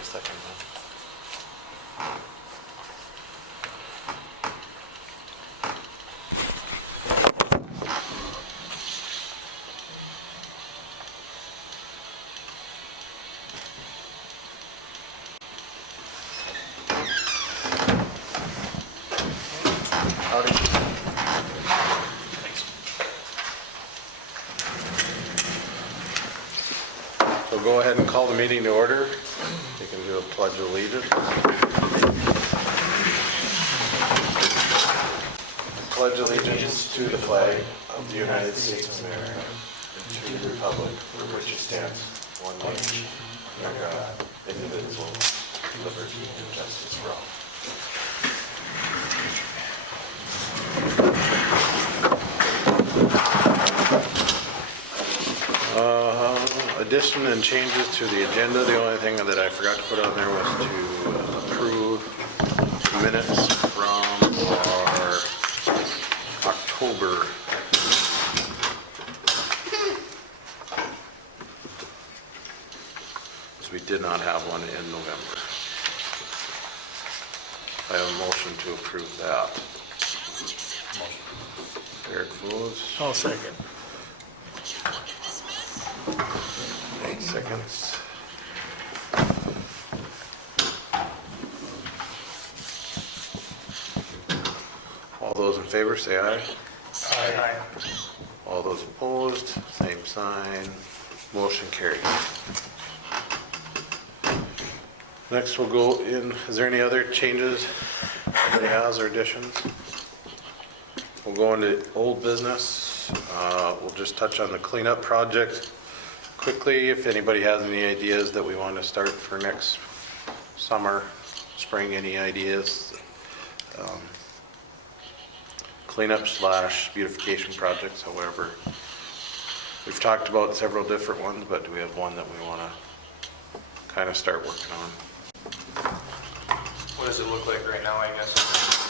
a second then. Howdy. So go ahead and call the meeting to order. You can do a pledge of allegiance. Pledge allegiance to the flag of the United States of America and to the republic for which it stands, one nation, under God, indivisible, liberty and justice for all. Addition and changes to the agenda. The only thing that I forgot to put on there was to approve minutes from our October. Because we did not have one in November. I have a motion to approve that. Eric moves. I'll second. 8 seconds. All those in favor say aye. Aye. All those opposed, same sign. Motion carried. Next we'll go in, is there any other changes anybody has or additions? We'll go into old business. We'll just touch on the cleanup project quickly. If anybody has any ideas that we want to start for next summer, spring, any ideas? Cleanup / beautification projects, however. We've talked about several different ones, but do we have one that we want to kind of start working on? What does it look like right now? I guess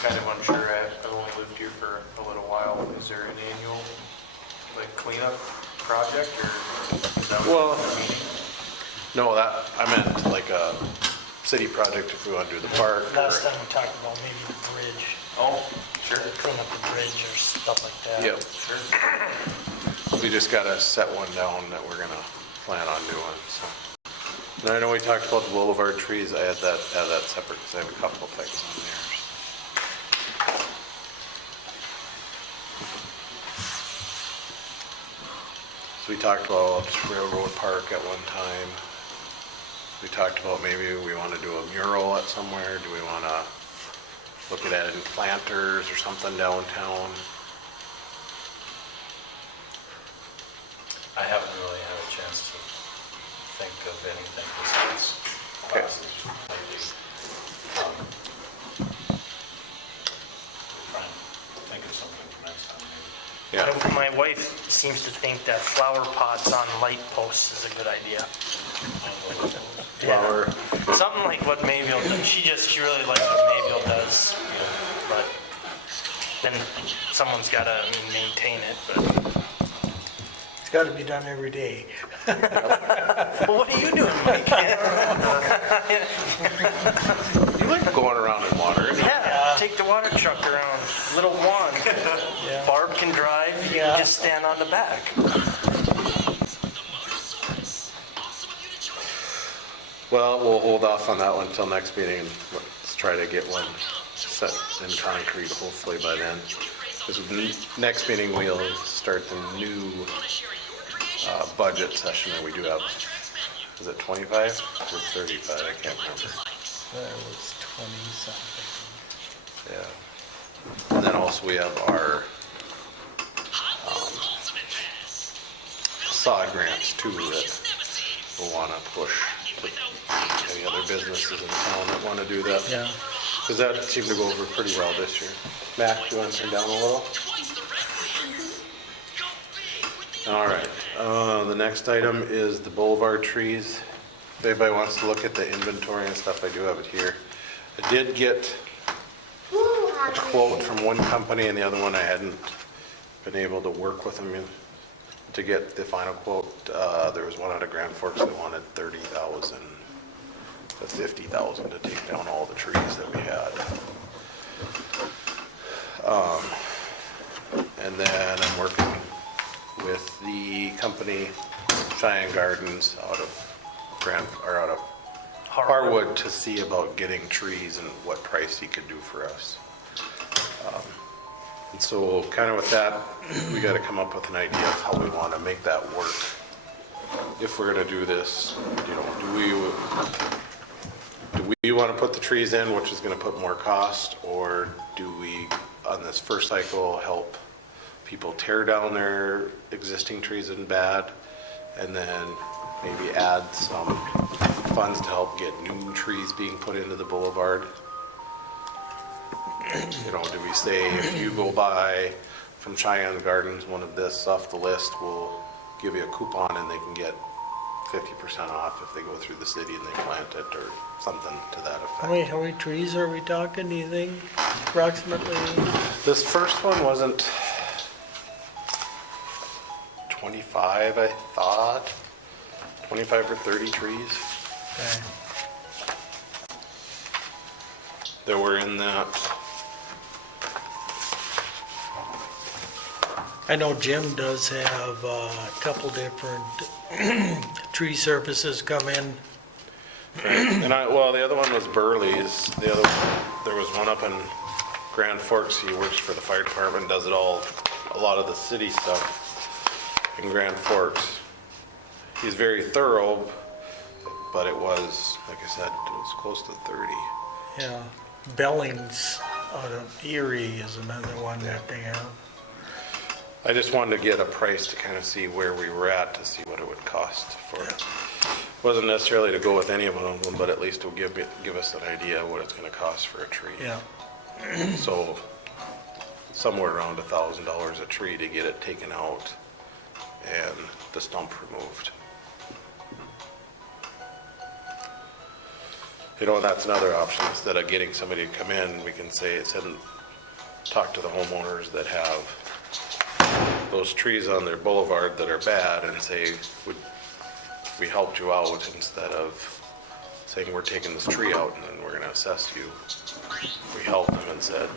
I'm kind of unsure. I've only lived here for a little while. Is there an annual cleanup project, or is that what you're meaning? No, that I meant like a city project if we want to do the park. Last time we talked about maybe the bridge. Oh, sure. Clean up the bridge or stuff like that. Yep. Sure. We just got to set one down that we're going to plan on doing. So. And I know we talked about the Boulevard Trees. I had that separate because I have a couple of things on there. So we talked about Railroad Park at one time. We talked about maybe we want to do a mural at somewhere. Do we want to look at adding planters or something downtown? I haven't really had a chance to think of anything besides Okay. classes lately. We'll try and think of something for next time maybe. Yeah. My wife seems to think that flower pots on light posts is a good idea. Flower. Something like what Mayville does. She really likes what Mayville does. But then someone's got to maintain it. But it's got to be done every day. Well, what are you doing, Mike? You like going around in water. Yeah, take the water truck around. Little wand. Barb can drive. You can just stand on the back. Well, we'll hold off on that one until next meeting and let's try to get one set in concrete hopefully by then. Because next meeting we'll start the new budget session that we do have. Is it 25 or 35? I can't remember. That was 20-something. Yeah. And then also we have our sod grants too that we'll want to push to any other businesses in town that want to do that. Yeah. Because that seemed to go over pretty well this year. Mac, you want to turn down a little? All right. The next item is the Boulevard Trees. If anybody wants to look at the inventory and stuff, I do have it here. I did get a quote from one company and the other one I hadn't been able to work with them to get the final quote. There was one out of Grand Forks that wanted $30,000 the 50,000 to take down all the trees that we had. And then I'm working with the company Cheyenne Gardens out of out of Harwood to see about getting trees and what price he could do for us. And so kind of with that, we got to come up with an idea of how we want to make that work. If we're going to do this, you know, do we want to put the trees in, which is going to put more cost, or do we, on this first cycle, help people tear down their existing trees in bad, and then maybe add some funds to help get new trees being put into the boulevard? You know, do we say if you go buy from Cheyenne Gardens one of this off the list, we'll give you a coupon and they can get 50% off if they go through the city and they plant it, or something to that effect. How many trees are we talking, do you think, approximately? This first one wasn't 25, I thought. 25 or 30 trees Okay. that were in that. I know Jim does have a couple different tree services come in. And the other one was Burley's. The other one, there was one up in Grand Forks. He works for the fire department, does it all, a lot of the city stuff in Grand Forks. He's very thorough, but it was, like I said, it was close to 30. Yeah. Bellings out of Erie is another one that they have. I just wanted to get a price to kind of see where we were at, to see what it would cost for it. Wasn't necessarily to go with any of them, but at least to give us an idea of what it's going to cost for a tree. Yeah. So somewhere around $1,000 a tree to get it taken out and the stump removed. You know, that's another option. Instead of getting somebody to come in, we can say, talk to the homeowners that have those trees on their boulevard that are bad and say, we helped you out, instead of saying we're taking this tree out and then we're going to assess you. We helped them and said,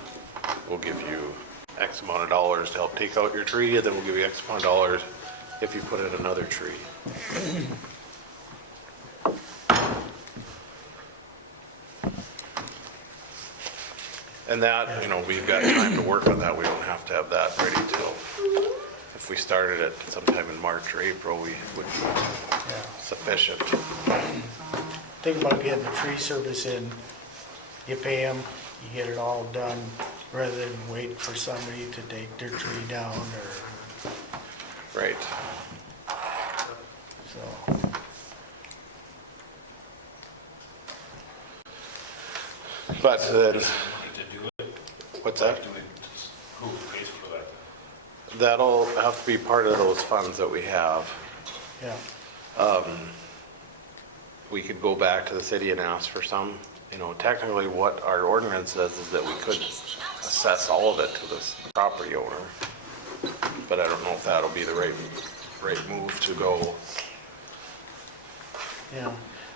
we'll give you X amount of dollars to help take out your tree, and then we'll give you X amount of dollars if you put in another tree. And that, you know, we've got time to work on that. We don't have to have that ready till, if we started it sometime in March or April, we would be sufficient. Think about getting the tree service in. You pay them, you get it all done, rather than wait for somebody to take their tree down or, Right. so. But then, To do it, what's that? who pays for that? That'll have to be part of those funds that we have. Yeah. We could go back to the city and ask for some. You know, technically what our ordinance says is that we could assess all of it to this property owner. But I don't know if that'll be the right move to go. Yeah.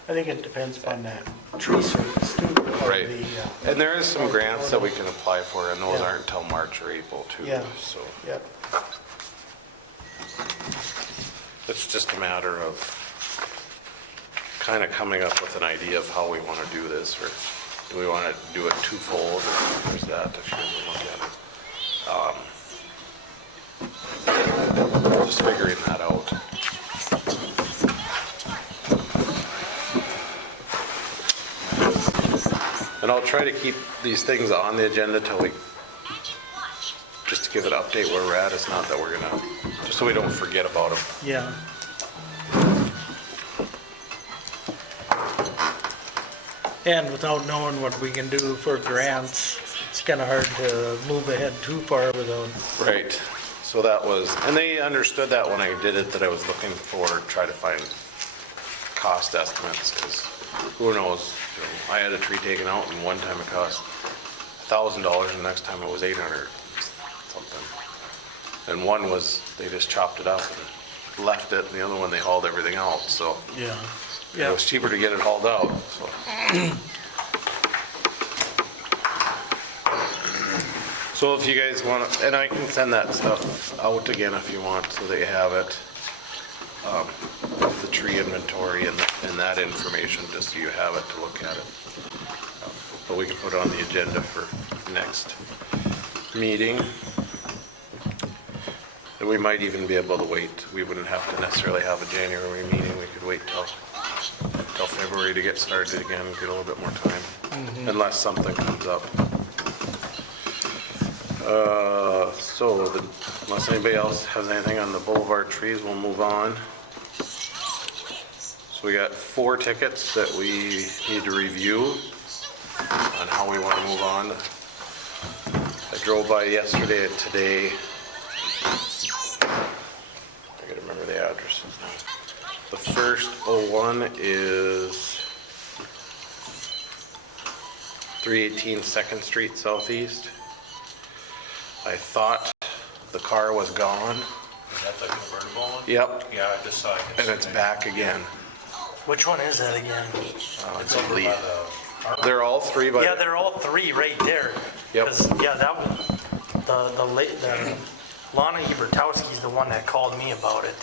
I think it depends upon that tree service too. Right. The, And there is some grants that we can apply for, and those Yeah. aren't until March or April too. Yeah. So Yep. it's just a matter of kind of coming up with an idea of how we want to do this, or do we want to do it twofold, or there's that if you look at it. Just figuring that out. And I'll try to keep these things on the agenda till just to give an update where we're at. It's not that we're gonna, just so we don't forget about them. Yeah. And without knowing what we can do for grants, it's kind of hard to move ahead too far without. Right, so that was, and they understood that when I did it, that I was looking for, try to find cost estimates, because who knows, you know, I had a tree taken out and one time it cost $1,000 and the next time it was 800 something. And one was, they just chopped it up and left it, and the other one they hauled everything out, so Yeah. It was cheaper to get it hauled out, so. So if you guys want, and I can send that stuff out again if you want, so that you have it. The tree inventory and that information, just so you have it to look at it. But we can put it on the agenda for next meeting. And we might even be able to wait. We wouldn't have to necessarily have a January meeting. We could wait till February to get started again, get a little bit more time, unless something comes up. Unless anybody else has anything on the Boulevard Trees, we'll move on. So we got 4 tickets that we need to review on how we want to move on. I drove by yesterday and today. I gotta remember the addresses now. The first 01 is 318 2nd Street Southeast. I thought the car was gone. Is that the convertible one? Yep, Yeah, I just saw it. and it's back again. Which one is that again? It's over by the, They're all 3 by. Yeah, they're all 3 right there. Yep. 'Cause, yeah, that was, the Lana Ebertowski's the one that called me about it.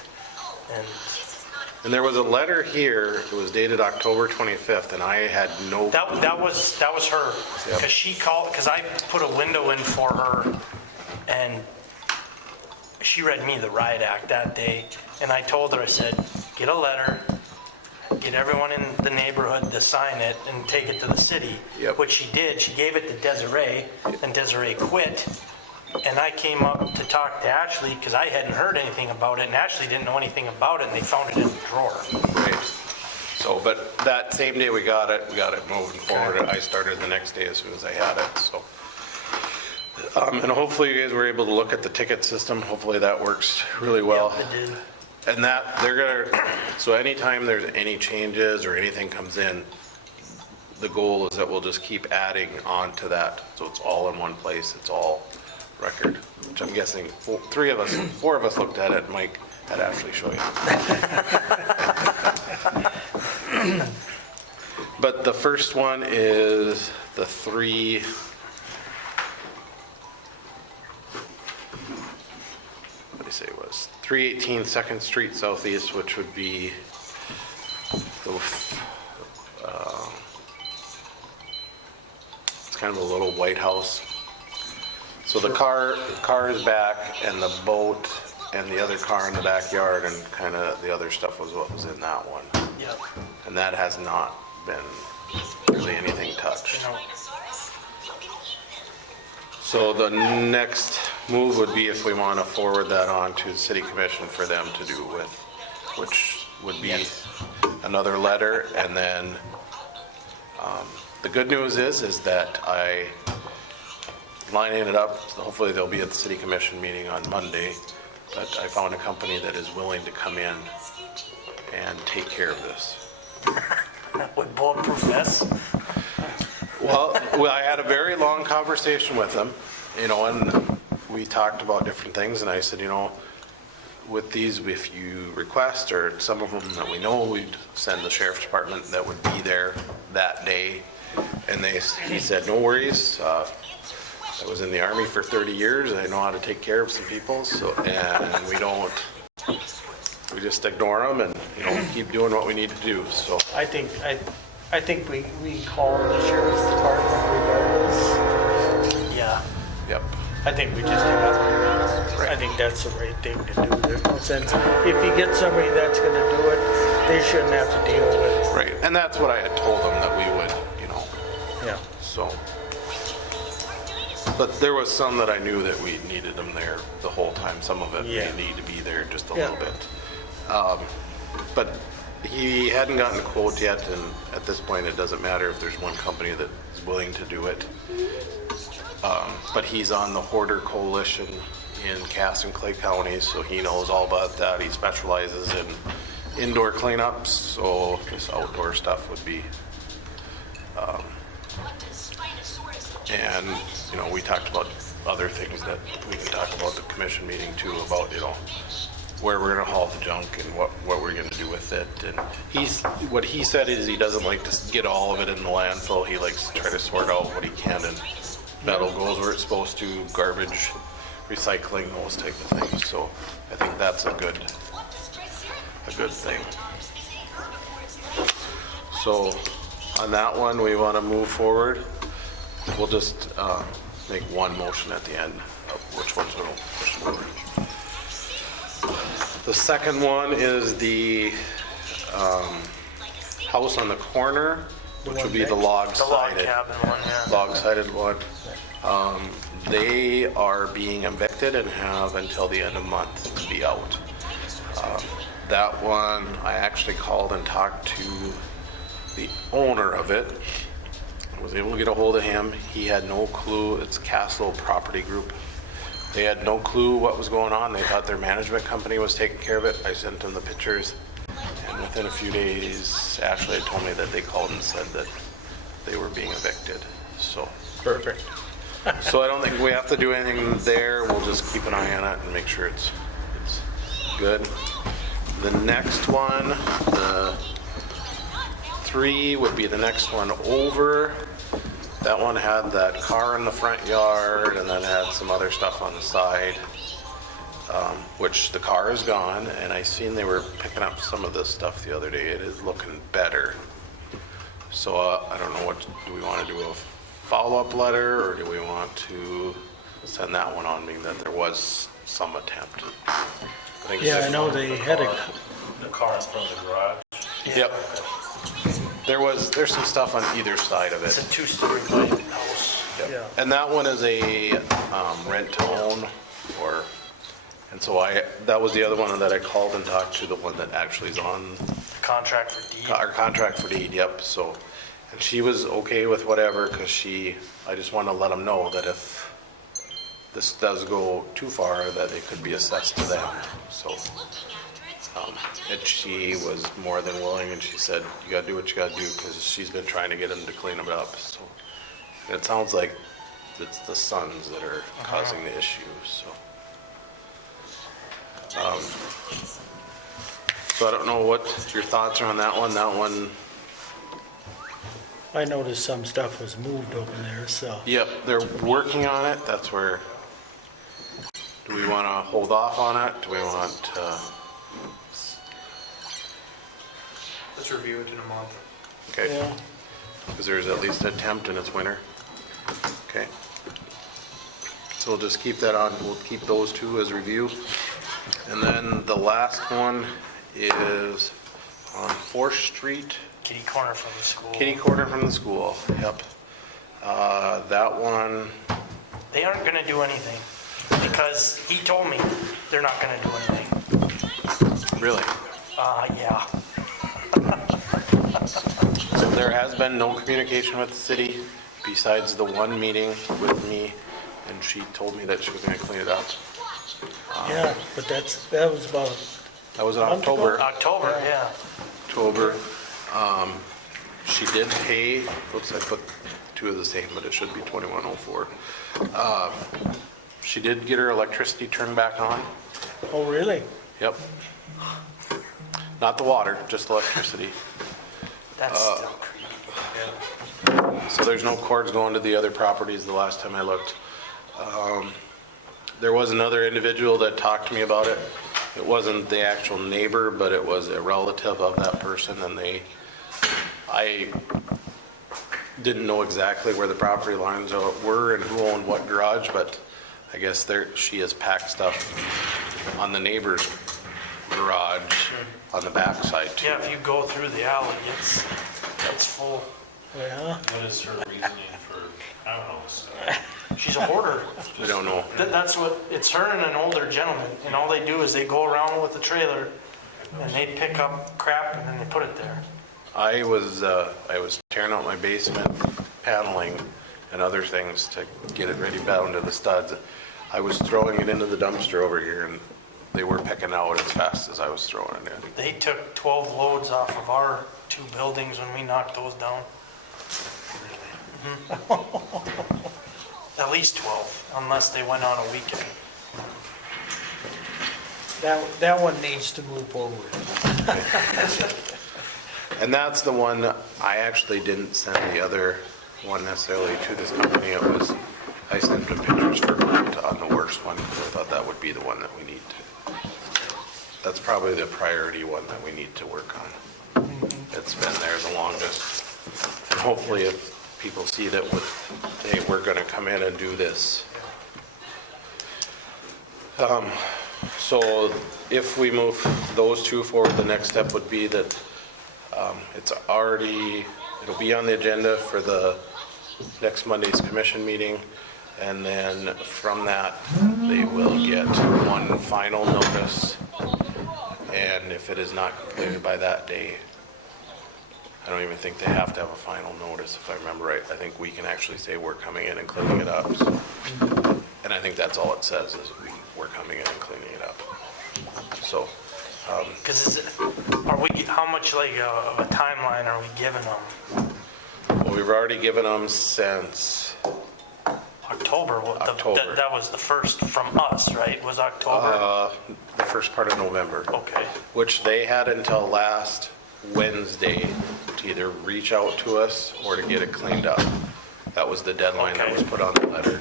And there was a letter here, it was dated October 25th, and I had no. that was her. Yep. Cause she called, cause I put a window in for her and she read me the riot act that day. And I told her, I said, get a letter, get everyone in the neighborhood to sign it and take it to the city. Yep. Which she did. She gave it to Desiree, and Desiree quit. And I came up to talk to Ashley because I hadn't heard anything about it, and Ashley didn't know anything about it, and they found it in the drawer. Right. So, but that same day we got it moving forward. I started the next day as soon as I had it, so. And hopefully you guys were able to look at the ticket system. Hopefully that works really well. Yep, it did. And that, they're gonna, so anytime there's any changes or anything comes in, the goal is that we'll just keep adding on to that. So it's all in one place, it's all record, which I'm guessing 4 of us looked at it. Mike had Ashley show you. But the first one is the 3, what did I say it was? 318 2nd Street Southeast, which would be the, it's kind of a little white house. So the car is back, and the boat and the other car in the backyard, and kind of the other stuff was what was in that one. Yep. And that has not been really anything touched. You know, So the next move would be if we want to forward that on to the city commission for them to do with, which would be another letter. And then the good news is that I lining it up, hopefully they'll be at the city commission meeting on Monday, but I found a company that is willing to come in and take care of this. with bulletproof vests. Well, I had a very long conversation with them, and we talked about different things, and I said, with these, if you request, or some of them that we know, we'd send the sheriff's department that would be there that day. And he said, no worries, I was in the Army for 30 years, I know how to take care of some people, and we just ignore them and, keep doing what we need to do, so. I think we call the sheriff's department regardless. Yeah. Yep. I think we just have them. I think that's the right thing to do. There's no sense, if you get somebody that's gonna do it, they shouldn't have to deal with. Right, and that's what I had told them that we would, Yeah. so. But there was some that I knew that we needed them there the whole time. Some of it Yeah. may need to be there just a Yeah. little bit. But he hadn't gotten a quote yet, and at this point, it doesn't matter if there's one company that is willing to do it. But he's on the Hoarder Coalition in Cass and Clay counties, so he knows all about that. He specializes in indoor cleanups, so this outdoor stuff would be. And, we talked about other things that we can talk about at the commission meeting too, about, where we're gonna haul the junk and what we're gonna do with with it. And what he said is he doesn't like to get all of it in the landfill. He likes to try to sort out what he can, and metal goes where it's supposed to, garbage, recycling, those type of things. So I think that's a good thing. So on that one, we want to move forward. We'll just make one motion at the end of which ones we'll push forward. The second one is the house on the corner, which would be the The log log-sided. cabin one, yeah. Log-sided one. They are being evicted and have until the end of the month to be out. That one, I actually called and talked to the owner of it. I was able to get a hold of him. He had no clue. It's Castle Property Group. They had no clue what was going on. They thought their management company was taking care of it. I sent them the pictures. And within a few days, Ashley had told me that they called and said that they were being evicted. So Perfect. so I don't think we have to do anything there. We'll just keep an eye on it and make sure it's good. The next one, the 3 would be the next one over. That one had that car in the front yard and then had some other stuff on the side, which the car is gone. And I seen they were picking up some of this stuff the other day. It is looking better. So I don't know, what do we want to do, a follow-up letter, or do we want to send that one on, being that there was some attempt? Yeah, I know they had a, The car in front of the garage. Yep. There's some stuff on either side of It's it. a 2-story white house. Yep. yeah. And that one is a rent to own, and so that was the other one that I called and talked to, the one that actually is on Contract for deed. our contract for deed, yep, so. And she was okay with whatever, because I just want to let them know that if this does go too far, that it could be assessed to them, so. And she was more than willing, and she said, you gotta do what you gotta do, because she's been trying to get them to clean them up, so. And it sounds like it's the sons that are causing the issue, so. So I don't know what your thoughts are on that one. That one, I noticed some stuff was moved over there, so. yep, they're working on it. That's where, do we want to hold off on it? Do we want to, Let's review it in a month. okay, Yeah, because there's at least an attempt and it's winter. Okay. So we'll just keep that on, we'll keep those two as review. And then the last one is on 4th Street, Kitty corner from the school. kitty corner from the school, yep. That one, They aren't gonna do anything, because he told me they're not gonna do anything. really, Yeah. so there has been no communication with the city besides the one meeting with me, and she told me that she was gonna clean it up. yeah, but that was about, That was in Month ago? October. October, yeah. October. She did pay, oops, I put two of the same, but it should be 2104. She did get her electricity turned back on. oh, really? Yep. Not the water, just electricity. That's still creepy. So there's no cords going to the other properties the last time I looked. There was another individual that talked to me about it. It wasn't the actual neighbor, but it was a relative of that person, and I didn't know exactly where the property lines were and who owned what garage, but I guess she has packed stuff on the neighbor's garage on the backside too. Yeah, if you go through the alley, it's full. Yeah, What is her reasoning for, I don't know, stuff? She's a hoarder. We don't know. That's what, it's her and an older gentleman, and all they do is they go around with the trailer, and they pick up crap, and then they put it there. I was tearing out my basement paneling and other things to get it ready down to the studs. I was throwing it into the dumpster over here, and they were picking out as fast as I was throwing it in. They took 12 loads off of our 2 buildings when we knocked those down. At least 12, unless they went on a weekend. that one needs to move forward. And that's the one, I actually didn't send the other one necessarily to this company. It was, I sent them pictures for on the worst one, because I thought that would be the one that we need to. That's probably the priority one that we need to work on. It's been there the longest. And hopefully if people see that with, hey, we're gonna come in and do this. So if we move those two forward, the next step would be that it's already, it'll be on the agenda for the next Monday's commission meeting. And then from that, they will get one final notice. And if it is not completed by that day, I don't even think they have to have a final notice, if I remember right. I think we can actually say we're coming in and cleaning it up. And I think that's all it says, is we're coming in and cleaning it up. So, Because how much like of a timeline are we giving them? well, we've already given them since October. October. That was the first from us, right? Was October? the first part of November. Okay. Which they had until last Wednesday to either reach out to us or to get it cleaned up. That was the deadline that was put on the letter.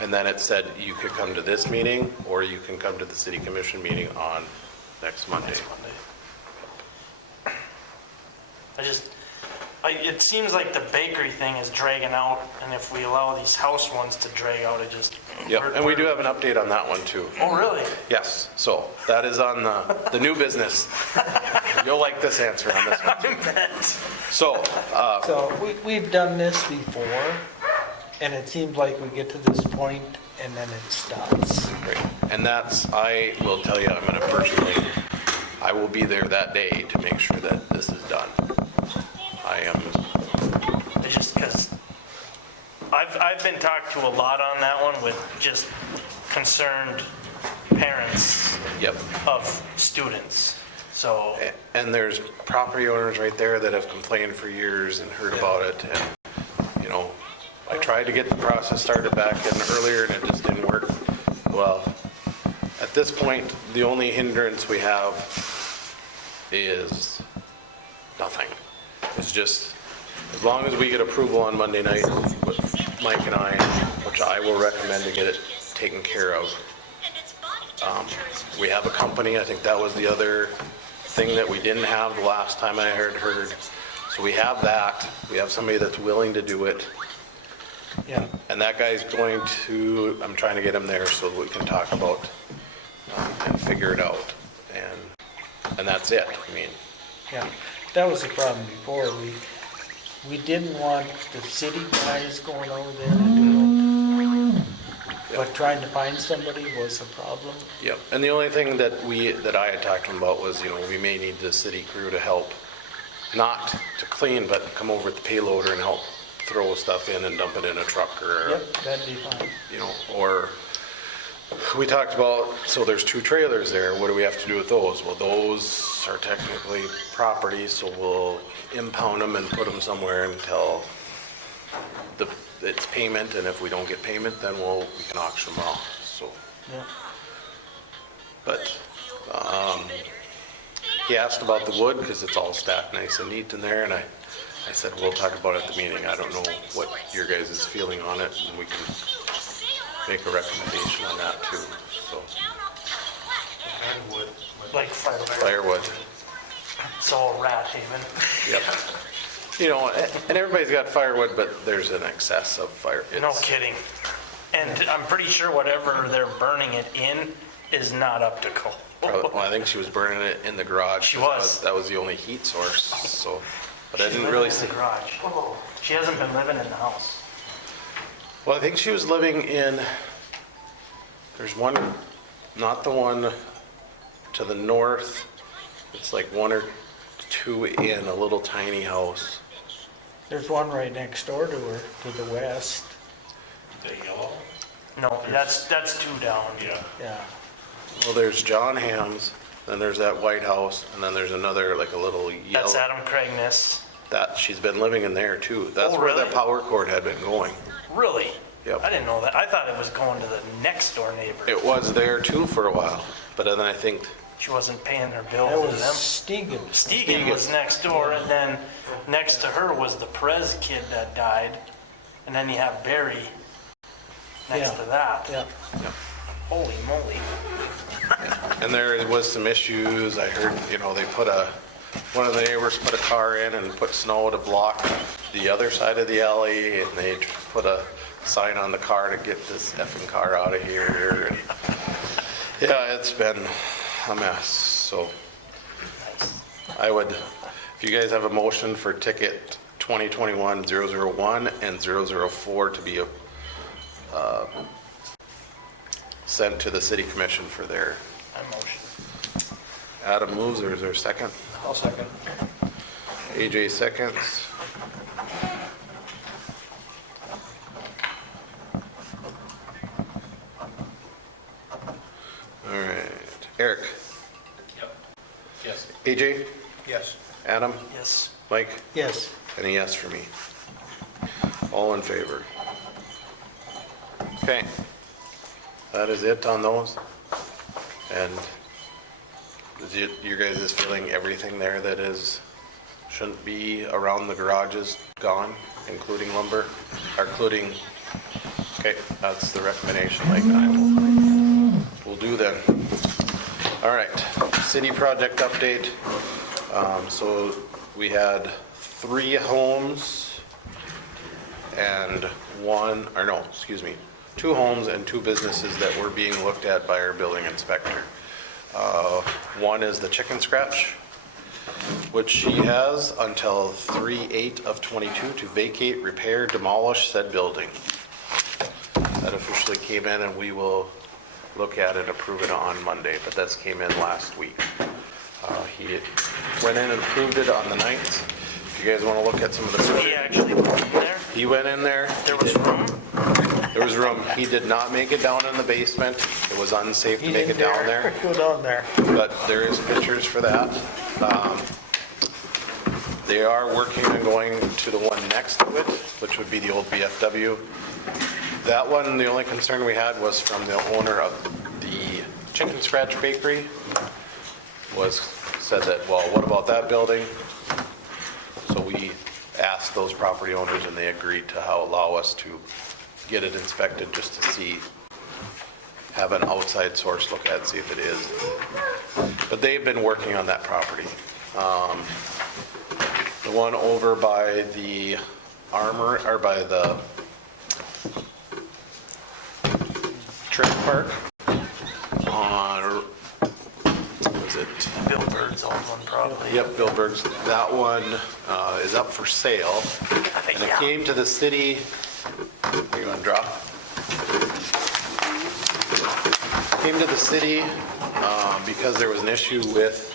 And then it said you could come to this meeting or you can come to the city commission meeting on next Monday. It seems like the bakery thing is dragging out, and if we allow these house ones to drag out, it just... Yep, and we do have an update on that one too. Oh, really? Yes, so that is on the new business. You'll like this answer on this one. I bet. So, So we've done this before, and it seems like we get to this point and then it stops. great. And that's, I will tell you, I'm gonna personally, I will be there that day to make sure that this is done. I am, Just because I've been talked to a lot on that one with just concerned parents yep. of students. So, And there's property owners right there that have complained for years and heard about it. And, you know, I tried to get the process started back in earlier and it just didn't work. Well, at this point, the only hindrance we have is nothing. It's just, as long as we get approval on Monday night with Mike and I, which I will recommend to get it taken care of. We have a company, I think that was the other thing that we didn't have the last time I heard. So we have that, we have somebody that's willing to do it. Yeah, And that guy's going to, I'm trying to get him there so that we can talk about and figure it out. And that's it, I mean. yeah. That was the problem before. We didn't want the city guys going over there to do it. But trying to find somebody was a problem. Yep, and the only thing that I had talked to him about was, you know, we may need the city crew to help, not to clean, but come over with the payloader and help throw stuff in and dump it in a truck or, Yep, that'd be fine. you know, or we talked about, so there's 2 trailers there, what do we have to do with those? Well, those are technically property, so we'll impound them and put them somewhere until it's payment, and if we don't get payment, then we can auction them off, so. Yeah. But he asked about the wood because it's all stacked nice and neat in there, and I said we'll talk about it at the meeting. I don't know what your guys' feeling on it, and we can make a recommendation on that too. So like firewood. firewood, It's all rat haven. yep. You know, and everybody's got firewood, but there's an excess of fire. No kidding. And I'm pretty sure whatever they're burning it in is not up to code. Well, I think she was burning it in the garage. She was. That was the only heat source. So, but I She's didn't living really in see. the garage. She hasn't been living in the house. Well, I think she was living in, there's one, not the one to the north. It's like 1 or 2 in a little tiny house. There's one right next door to her, to the west. The yellow? No, that's 2 down. Yeah. Yeah. Well, there's John Ham's, then there's that white house, and then there's another, like a little yellow. That's Adam Craigness. That, she's been living in there too. That's Oh, where really? that power cord had been going. Really? Yep. I didn't know that. I thought it was going to the next door neighbor. It was there too for a while, but then I think she wasn't paying her bill That to was them. Stegan. Stegan was next door, and then next to her was the Perez kid that died, and then you have Barry next Yeah. to that. Yeah. Holy moly. And there was some issues. I heard, they one of the neighbors put a car in and put snow to block the other side of the alley, and they put a sign on the car to get this effing car out of here. And yeah, it's been a mess. So I would, if you guys have a motion for ticket 2021-001 and 004 to be sent to the city commission for their. I motion. Adam moves, or is there a second? I'll second. AJ seconds. All right, Eric, Yep. Yes. AJ, Yes. Adam, Yes. Mike, Yes. and a yes for me. All in favor. Okay, that is it on those. And is it, you guys is feeling everything there that shouldn't be around the garage is gone, including lumber, or including, okay, that's the recommendation, like we'll do then. All right, city project update. So we had 3 homes and 2 homes and 2 businesses that were being looked at by our building inspector. One is the Chicken Scratch, which she has until 3/8/22 to vacate, repair, demolish said building. That officially came in, and we will look at it and approve it on Monday, but this came in last week. He went in and approved it on the 9th. If you guys want to look at some of the He pictures. actually went in there. He went in there. There was room. There was room. He did not make it down in the basement. It was unsafe to He make it didn't down dare there. Go down there. But there is pictures for that. They are working on going to the one next to it, which would be the old BFW. That one, the only concern we had was from the owner of the Chicken Scratch Bakery, said that, well, what about that building? So we asked those property owners, and they agreed to allow us to get it inspected just to have an outside source look at, see if it is. But they've been working on that property. The one over by the by the trail park on, was it? Bill Bird's old one probably. Yep, Bill Berg's. That one is up for sale. And it Yeah. came to the city, you want to drop? Came to the city because there was an issue with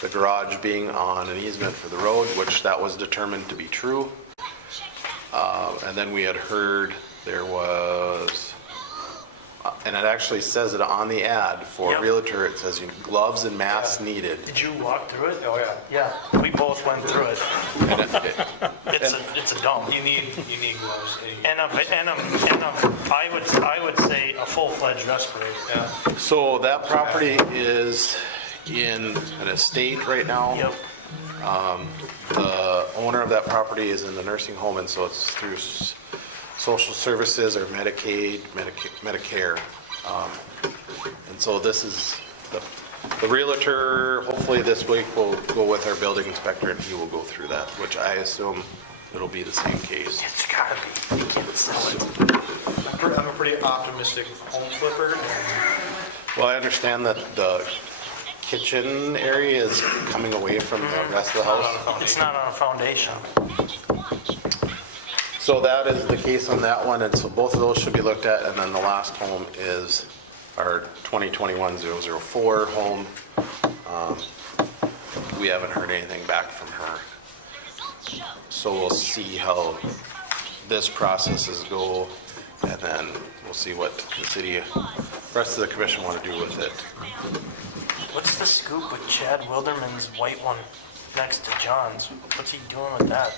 the garage being on an easement for the road, which that was determined to be true. And then we had heard there was, and it actually says it on the ad for Yep. realtor, it says gloves and masks needed. Did you walk through it? Oh, yeah. Yeah, we both went through it. And It's a dump. You need gloves. I would say a full-fledged respirator. Yeah. So that property is in an estate right now. Yep. The owner of that property is in the nursing home, and so it's through social services or Medicaid, Medicare. And so this is, the realtor, hopefully this week will go with our building inspector, and he will go through that, which I assume it'll be the same case. It's gotta be. You can't sell it. I'm a pretty optimistic home flipper. And Well, I understand that the kitchen area is coming away from the rest of the house. It's not on a foundation. So that is the case on that one, and so both of those should be looked at, and then the last home is our 2021-004 home. We haven't heard anything back from her. So we'll see how this processes go, and then we'll see what the city, rest of the commission want to do with it. What's the scoop with Chad Wilderman's white one next to John's? What's he doing with that?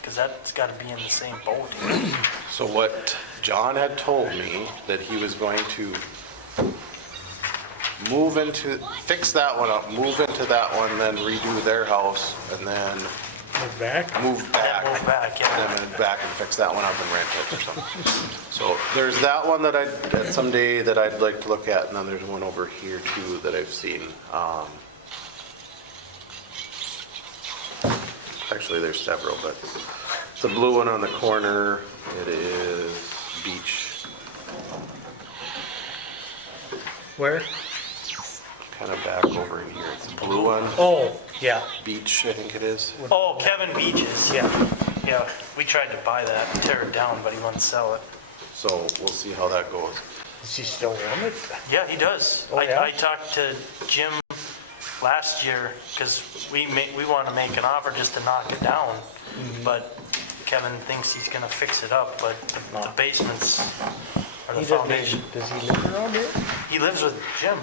Because that's got to be in the same boat. So what John had told me, that he was going to fix that one up, move into that one, then redo their house, and then Move back? move back. Move back, yeah. And then back and fix that one up and rent it or something. So there's that one that someday that I'd like to look at, and then there's one over here too that I've seen. Actually, there's several, but the blue one on the corner, it is beach, Where? kind of back over in here. It's the blue one, Oh, yeah. beach, I think it is. Oh, Kevin Beaches, yeah. Yeah, we tried to buy that and tear it down, but he wouldn't sell it. So we'll see how that goes. Does he still own it? Yeah, he does. Oh, yeah? I talked to Jim last year, because we want to make an offer just to knock it down, but Kevin thinks he's gonna fix it up, but the basements or the He doesn't, foundation. does he live around here? He lives with Jim.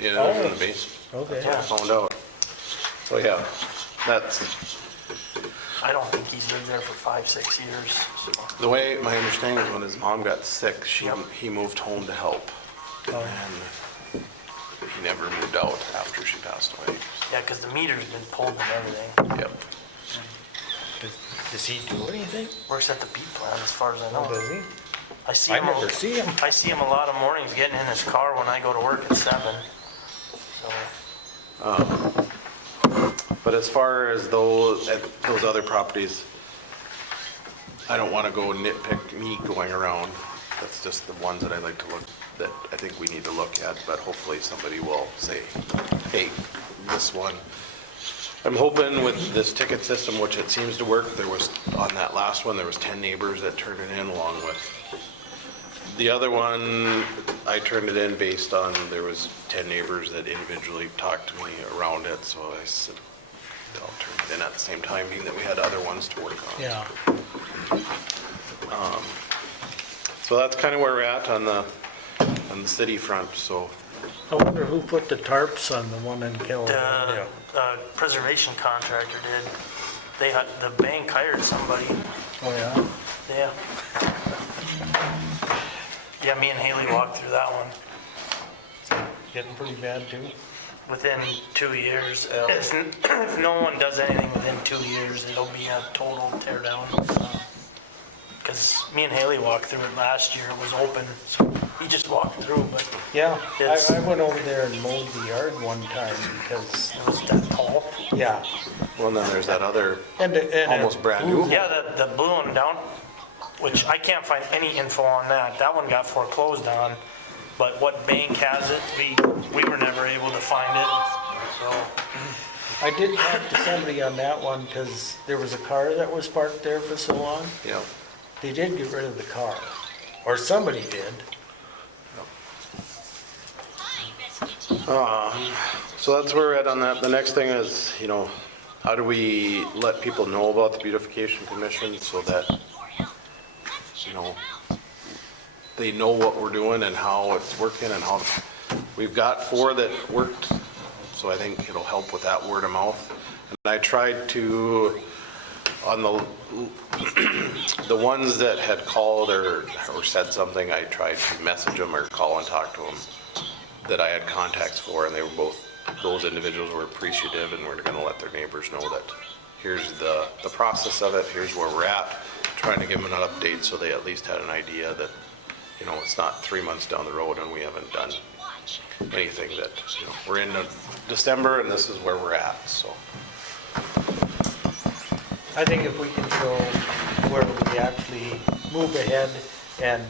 You know, in the basement. Okay. Yeah. Found out. So yeah, that's, I don't think he's lived there for 5-6 years. So. the way my understanding is when his mom got sick, Yep. he moved home to help. Oh. And he never moved out after she passed away. Yeah, because the meter's been pulled and everything. Yep. Does he do anything? Works at the beat plant, as far as I know. Oh, does he? I see I him. never see him. I see him a lot of mornings getting in his car when I go to work at 7. So But as far as those other properties, I don't want to go nitpick me going around. That's just the ones that I like to look, that I think we need to look at, but hopefully somebody will say, hey, this one. I'm hoping with this ticket system, which it seems to work, there was, on that last one, there was 10 neighbors that turned it in along with. The other one, I turned it in based on, there was 10 neighbors that individually talked to me around it, so I said, I'll turn it in at the same time, being that we had other ones to work on. Yeah. So that's kind of where we're at on the city front, so. I wonder who put the tarps on the one in the Caledonia? preservation contractor did. The bank hired somebody. Oh, yeah? Yeah. Yeah, me and Haley walked through that one. Getting pretty bad too? Within 2 years. If no one does anything within 2 years, it'll be a total tear down. Because me and Haley walked through it last year. It was open, so we just walked through, but Yeah, It's- I went over there and mowed the yard one time because, it was that tall. yeah. Well, and then there's that other, And almost brand new. Yeah, the blue one down, which I can't find any info on that. That one got foreclosed on, but what bank has it, we were never able to find it. So, I did talk to somebody on that one because there was a car that was parked there for so long. Yeah. They did get rid of the car, or somebody did. So that's where we're at on that. The next thing is, how do we let people know about the beautification commission so that, they know what we're doing and how it's working and how, we've got 4 that worked, so I think it'll help with that word of mouth. And I tried to, on the ones that had called or said something, I tried to message them or call and talk to them that I had contacts for, and they were both, those individuals were appreciative and were gonna let their neighbors know that here's the process of it, here's where we're at, trying to give them an update so they at least had an idea that, it's not 3 months down the road and we haven't done anything, that, we're in December and this is where we're at, so. I think if we can show where we actually move ahead and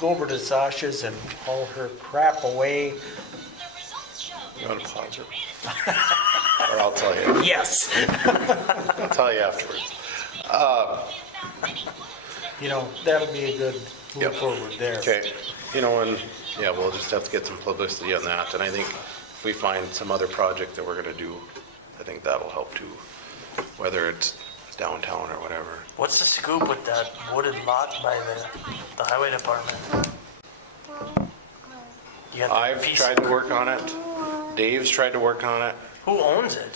go over to Sasha's and haul her crap away. You wanna pause it? Or I'll tell you. Yes. I'll tell you afterwards. That'll be a good move Yep. forward there. Okay, and, yeah, we'll just have to get some publicity on that, and I think if we find some other project that we're gonna do, I think that'll help too, whether it's downtown or whatever. what's the scoop with that wooded lot by the highway department? You got that I've piece- tried to work on it, Dave's tried to work on it, Who owns it?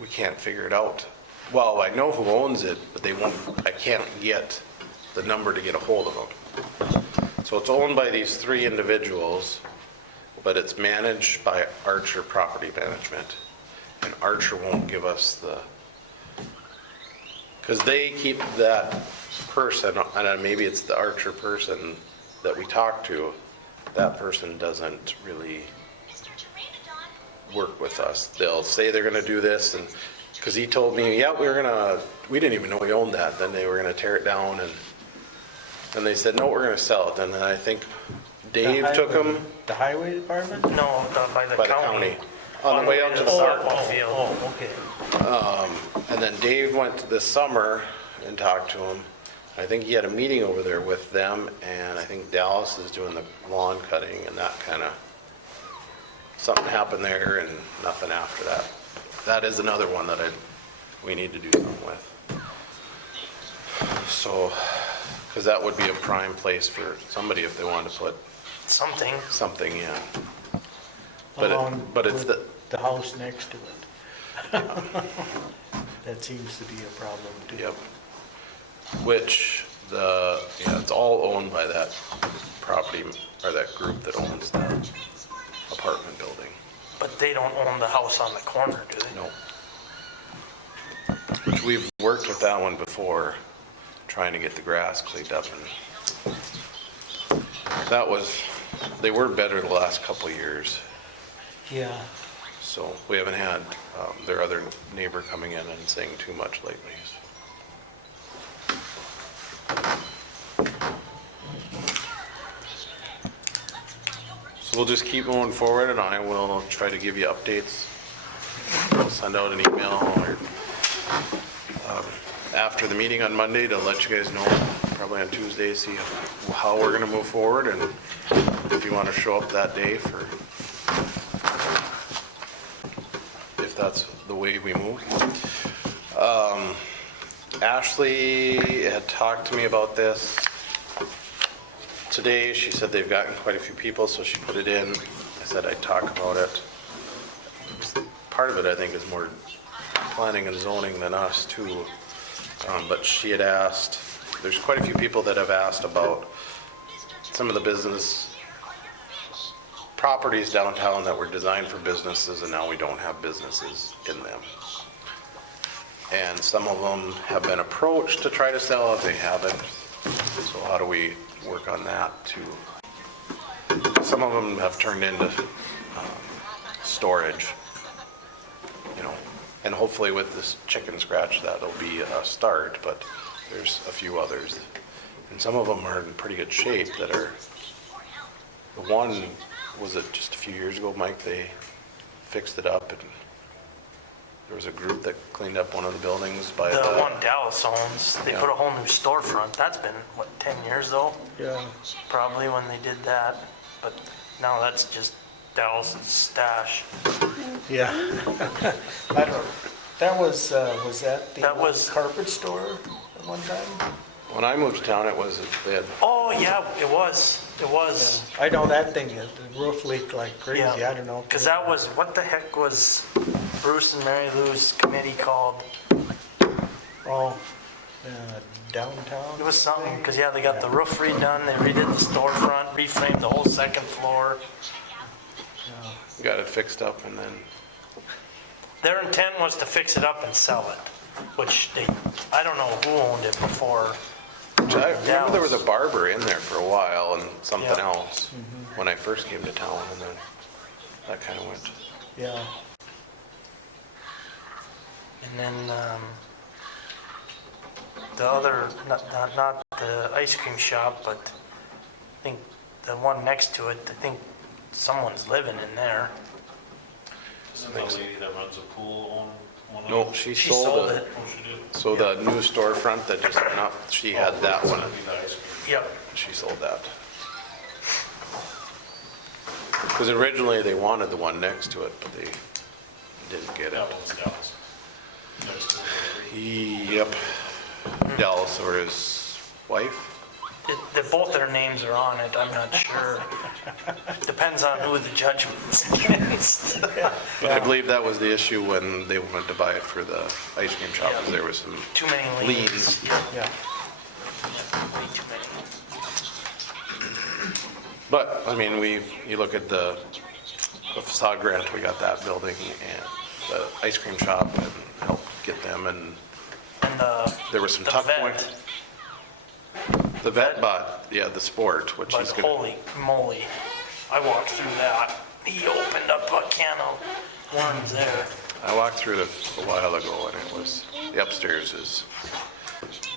we can't figure it out. Well, I know who owns it, but I can't get the number to get a hold of them. So it's owned by these 3 individuals. but it's managed by Archer Property Management. And Archer won't give us the, because they keep that person, and maybe it's the Archer person that we talk to, that person doesn't really work with us. They'll say they're gonna do this, and, because he told me, yeah, we didn't even know we owned that, then they were gonna tear it down, and then they said, no, we're gonna sell it, and then I think Dave took them The highway department? No, by the by the county. county, on the way out to the softball field. Oh, okay. And then Dave went this summer and talked to him. I think he had a meeting over there with them, and I think Dallas is doing the lawn cutting, and that kind of, something happened there and nothing after that. That is another one that we need to do something with. So, because that would be a prime place for somebody if they wanted to put Something. something in. Along But it's with the house next to it. That seems to be a problem too. Yep. Which it's all owned by that property, or that group that owns the apartment building. But they don't own the house on the corner, do they? No. Which we've worked with that one before, trying to get the grass cleaned up, and they were better the last couple of years. Yeah. So we haven't had their other neighbor coming in and saying too much lately. So we'll just keep moving forward, and I will try to give you updates. I'll send out an email or after the meeting on Monday to let you guys know, probably on Tuesday, see how we're gonna move forward, and if you wanna show up that day for, if that's the way we move. Ashley had talked to me about this today. She said they've gotten quite a few people, so she put it in. I said I'd talk about it. Part of it, I think, is more planning and zoning than us too. But she had asked, there's quite a few people that have asked about some of the business properties downtown that were designed for businesses, and now we don't have businesses in them. And some of them have been approached to try to sell if they haven't. So how do we work on that too? Some of them have turned into storage, and hopefully with this chicken scratch that'll be a start, but there's a few others. And some of them are in pretty good shape that are, the one, was it just a few years ago, Mike, they fixed it up, and there was a group that cleaned up one of the buildings by The one Dallas owns, they put a whole new storefront. That's been, 10 years though? Yeah. Probably when they did that. But now that's just Dallas's stash. Yeah. I don't, was that the That one was- carpet store at one time? When I moved to town, it was, they had, Oh, yeah, it was. It was. I know that thing, the roof leaked like crazy, I don't know. Because that was, what the heck was Bruce and Mary Lou's committee called? Oh, downtown? It was something, because they got the roof redone, they redid the storefront, reframed the whole second floor. got it fixed up, and then, Their intent was to fix it up and sell it, which I don't know who owned it before. I remember there was a barber in there for a while and something Yeah. else when I first came to town, and then that kind of went. Yeah. And then the other, not the ice cream shop, but I think the one next to it, I think someone's living in there. Isn't the lady that runs a pool on one of No, them? she She sold sold it. it. Oh, she did? So the new storefront that just went up, she had that one. That'd be the ice cream. Yep. She sold that. Because originally they wanted the one next to it, but they didn't get it. That one's Dallas. Next to the bakery. Yep. Dallas or his wife. Both their names are on it, I'm not sure. Depends on who the judgment's against. But I believe that was the issue when they wanted to buy it for the ice cream shop, because there was some Too many liens. liens. Yeah. Way too many. But, I mean, you look at the the facade grant, we got that building and the ice cream shop and helped get them, and And there were some the tough vet, points. The vet bought, yeah, the sport, which but he's gonna, holy moly, I walked through that. He opened up a can of worms there. I walked through it a while ago and it was, the upstairs is,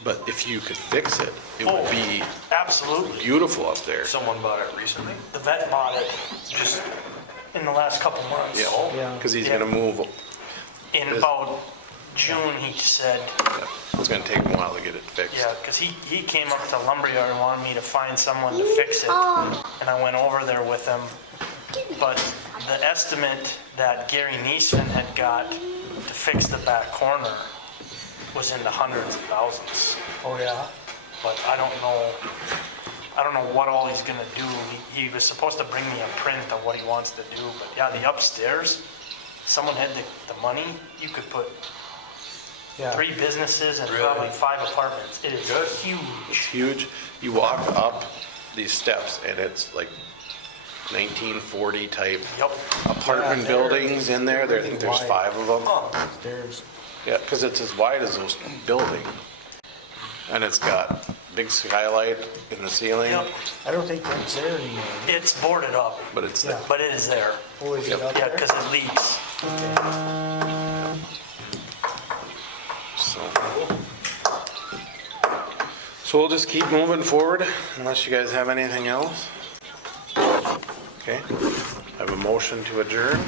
but if you could fix it, it would Oh. be Absolutely. beautiful up there. Someone bought it recently? The vet bought it just in the last couple months. Yeah. Because he's Yeah. gonna move, In about June, he said, it's gonna take a while to get it fixed. yeah, because he came up to the lumberyard and wanted me to find someone to fix it. And I went over there with him. But the estimate that Gary Neesman had got to fix the back corner was in the hundreds of thousands. Oh, yeah? But I don't know what all he's gonna do. He was supposed to bring me a print of what he wants to do, but yeah, the upstairs, someone had the money, you could put Yeah. 3 businesses and Really? probably 5 apartments. It is Good. It's huge. huge. You walk up these steps and it's like 1940 type Yep. apartment Yeah, buildings in there. I think there's Wide. 5 of them. There's, Yeah, because it's as wide as those buildings. And it's got big skylight in the ceiling, Yep. I don't think that's there anymore. It's boarded up, but it's, Yeah. but it is there. Oh, is it Yep. up Yeah, there? because it leaks. so we'll just keep moving forward unless you guys have anything else. Okay, I have a motion to adjourn.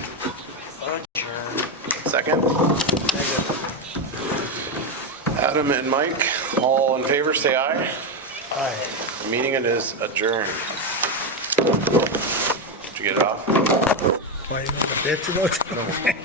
Adjourn. Second? Adam and Mike, all in favor, say aye. Aye. The meeting is adjourned. Did you get it off? Why you make a bitch about it?